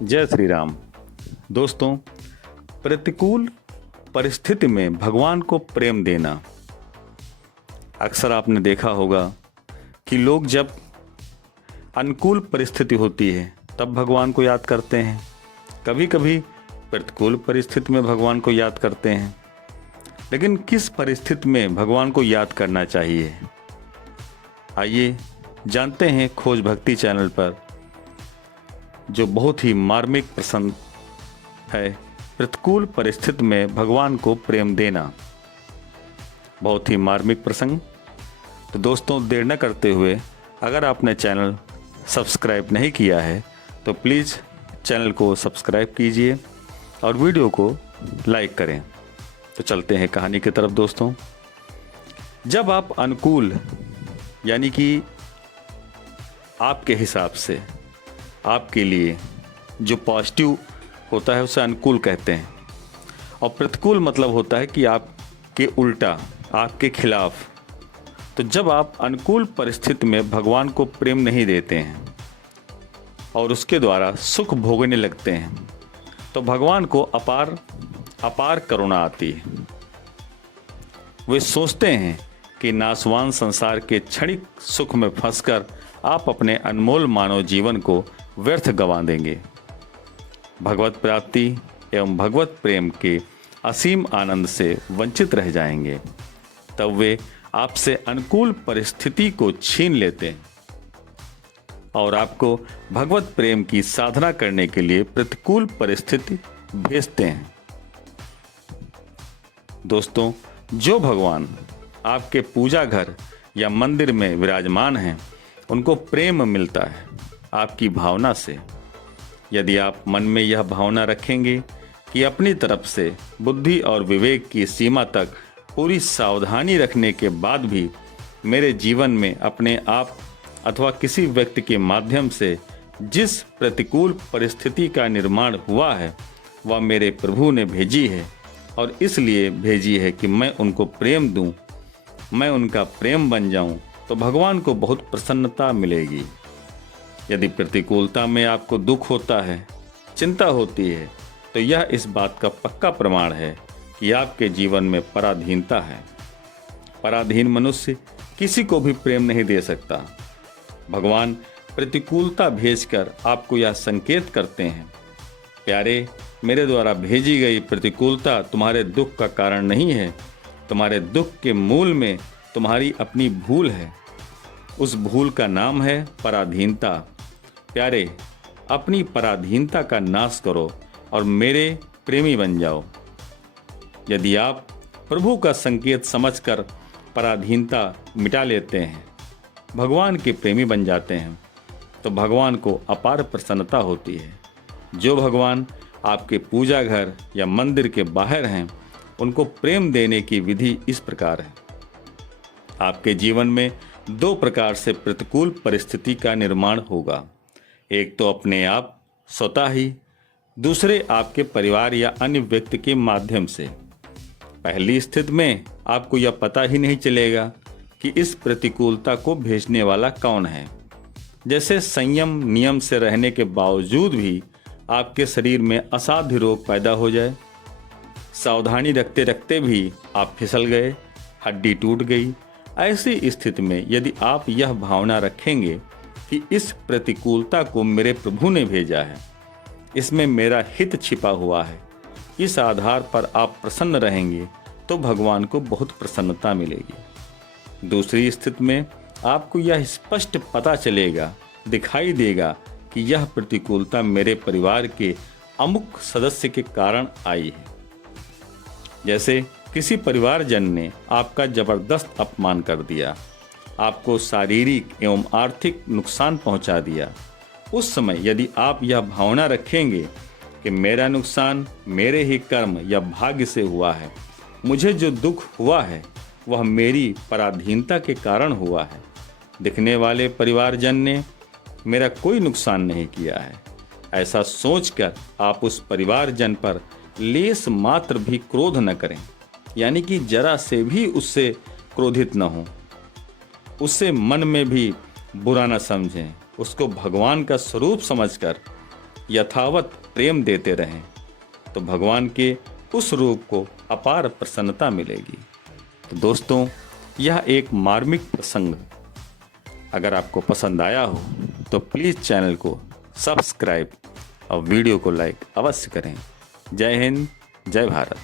जय श्री राम। दोस्तों, प्रतिकूल परिस्थिति में भगवान को प्रेम देना। अक्सर आपने देखा होगा कि लोग जब अनुकूल परिस्थिति होती है तब भगवान को याद करते हैं, कभी कभी प्रतिकूल परिस्थिति में भगवान को याद करते हैं। लेकिन किस परिस्थिति में भगवान को याद करना चाहिए, आइए जानते हैं खोज भक्ति चैनल पर, जो बहुत ही मार्मिक प्रसंग है। प्रतिकूल परिस्थिति में भगवान को प्रेम देना, बहुत ही मार्मिक प्रसंग। तो दोस्तों, देर न करते हुए, अगर आपने चैनल सब्सक्राइब नहीं किया है तो प्लीज़ चैनल को सब्सक्राइब कीजिए और वीडियो को लाइक करें। तो चलते हैं कहानी की तरफ। दोस्तों, जब आप अनुकूल यानी कि आपके हिसाब से आपके लिए जो पॉजिटिव होता है उसे अनुकूल कहते हैं, और प्रतिकूल मतलब होता है कि आपके उल्टा, आपके खिलाफ। तो जब आप अनुकूल परिस्थिति में भगवान को प्रेम नहीं देते हैं और उसके द्वारा सुख भोगने लगते हैं तो भगवान को अपार करुणा आती है। वे सोचते हैं कि नाशवान संसार के क्षणिक सुख में फंसकर आप अपने अनमोल मानव जीवन को व्यर्थ गंवा देंगे। भगवत प्राप्ति एवं भगवत प्रेम के असीम आनंद से वंचित रह जाएंगे। तब वे आपसे अनुकूल परिस्थिति को छीन लेते हैं और आपको भगवत प्रेम की साधना करने के लिए प्रतिकूल परिस्थिति भेजते हैं। दोस्तों, जो भगवान आपके पूजा घर या मंदिर में विराजमान हैं, उनको प्रेम मिलता है आपकी भावना से। यदि आप मन में यह भावना रखेंगे कि अपनी तरफ से बुद्धि और विवेक की सीमा तक पूरी सावधानी रखने के बाद भी मेरे जीवन में अपने आप अथवा किसी व्यक्ति के माध्यम से जिस प्रतिकूल परिस्थिति का निर्माण हुआ है वह मेरे प्रभु ने भेजी है, और इसलिए भेजी है कि मैं उनको प्रेम दूं, मैं उनका प्रेम बन जाऊं, तो भगवान को बहुत प्रसन्नता मिलेगी। यदि प्रतिकूलता में आपको दुख होता है, चिंता होती है, तो यह इस बात का पक्का प्रमाण है कि आपके जीवन में पराधीनता है। पराधीन मनुष्य किसी को भी प्रेम नहीं दे सकता। भगवान प्रतिकूलता भेजकर आपको यह संकेत करते हैं, प्यारे, मेरे द्वारा भेजी गई प्रतिकूलता तुम्हारे दुख का कारण नहीं है। तुम्हारे दुख के मूल में तुम्हारी अपनी भूल है। उस भूल का नाम है पराधीनता। प्यारे, अपनी पराधीनता का नाश करो और मेरे प्रेमी बन जाओ। यदि आप प्रभु का संकेत समझकर पराधीनता मिटा लेते हैं, भगवान के प्रेमी बन जाते हैं, तो भगवान को अपार प्रसन्नता होती है। जो भगवान आपके पूजा घर या मंदिर के बाहर हैं, उनको प्रेम देने की विधि इस प्रकार है। आपके जीवन में दो प्रकार से प्रतिकूल परिस्थिति का निर्माण होगा। एक तो अपने आप स्वतः ही, दूसरे आपके परिवार या अन्य व्यक्ति के माध्यम से। पहली स्थिति में आपको यह पता ही नहीं चलेगा कि इस प्रतिकूलता को भेजने वाला कौन है। जैसे संयम नियम से रहने के बावजूद भी आपके शरीर में असाध्य रोग पैदा हो जाए, सावधानी रखते रखते भी आप फिसल गए, हड्डी टूट गई। ऐसी स्थिति में यदि आप यह भावना रखेंगे कि इस प्रतिकूलता को मेरे प्रभु ने भेजा है, इसमें मेरा हित छिपा हुआ है, इस आधार पर आप प्रसन्न रहेंगे, तो भगवान को बहुत प्रसन्नता मिलेगी। दूसरी स्थिति में आपको यह स्पष्ट पता चलेगा, दिखाई देगा कि यह प्रतिकूलता मेरे परिवार के अमुक सदस्य के कारण आई है। जैसे किसी परिवारजन ने आपका जबरदस्त अपमान कर दिया, आपको शारीरिक एवं आर्थिक नुकसान पहुंचा दिया। उस समय यदि आप यह भावना रखेंगे कि मेरा नुकसान मेरे ही कर्म या भाग्य से हुआ है, मुझे जो दुख हुआ है वह मेरी पराधीनता के कारण हुआ है, दिखने वाले परिवारजन ने मेरा कोई नुकसान नहीं किया है, ऐसा सोचकर आप उस परिवारजन पर लेस मात्र भी क्रोध न करें, यानी कि जरा से भी उससे क्रोधित न हो, उससे मन में भी बुरा न समझें, उसको भगवान का स्वरूप समझकर यथावत प्रेम देते रहें तो भगवान के उस रूप को अपार प्रसन्नता मिलेगी। तो दोस्तों, यह एक मार्मिक प्रसंग अगर आपको पसंद आया हो तो प्लीज़ चैनल को सब्सक्राइब और वीडियो को लाइक अवश्य करें। जय हिंद, जय भारत।